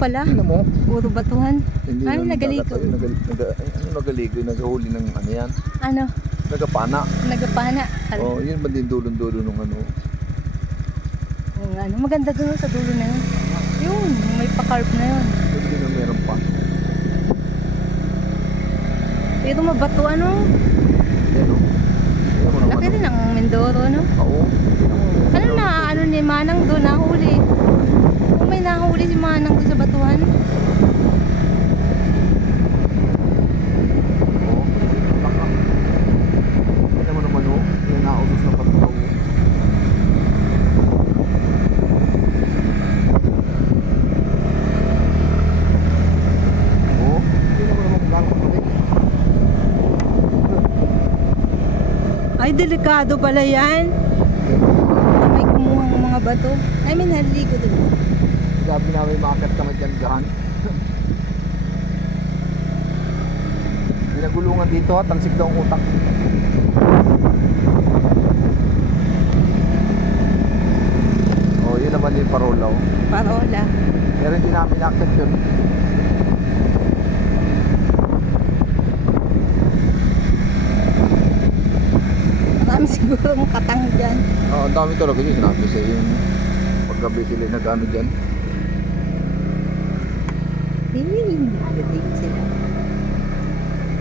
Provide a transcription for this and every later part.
pala. Tingnan mo. Puro batuhan. Hindi Ay, naman nagaligo. Nagaligo, naghahuli ng ano yan. Ano? Nagapana. Nagapana. Oh, yun ba din dulo-dulo nung ano. Yung ano, maganda doon sa dulo na yun. Yun, may pa-carb na yun. Doon din ang meron pa. Pero mabato ano? Yan o. Tingnan mo naman. Laki rin ang Mindoro, no? Oo. Ano na, ano ni Manang doon, nahuli. Kung may nahuli si Manang doon sa batuhan. Oo. Baka. Tingnan mo naman o. Yan nautos na patuhaw. Oo. Tingnan mo naman kung gano'n kapatid. Ay, delikado pala yan. May kumuhang mga bato. I mean, haligo doon. Sabi na may market ka madyan-dyan. May nagulungan dito ha, tansik daw ang utak. Oh, yun naman yung parola oh. Parola. Pero hindi namin nakit yun. Marami sigurong katang dyan. Oh, ang dami talaga yun, sinabi sa yung paggabi sila nag-ano dyan. Nagating sila.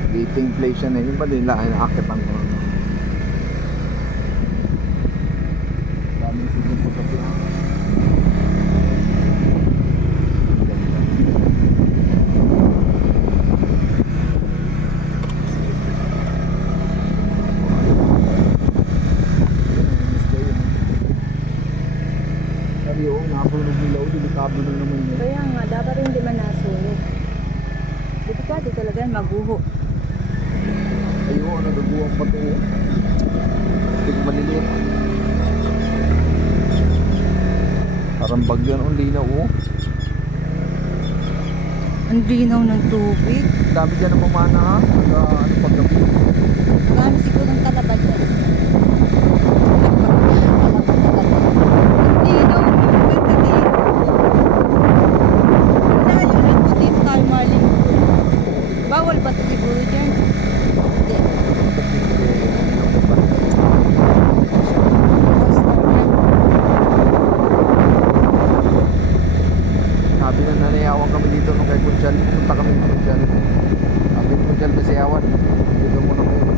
Dating place yan eh, yung ba din lahat nakakit ang ano. Dami sige paggabi ha. Sabi oo, nakapunog nila, delikado na naman yun. Kaya nga, dapat rin di man nasunog. Delikado talaga yan, maguho. Ayun, nagaguwang pa ito. Hindi ko maliliit. Parang bagyo ang linaw oh. Ang linaw ng tubig. Dami dyan ang mamana ha. Ano paggabi. Marami sigurong kalabag yan. Kalabag talaga. Ang linaw. Ganda din. Wala yun. Ito din tayo malingkod. Bawal ba ito siguro dyan?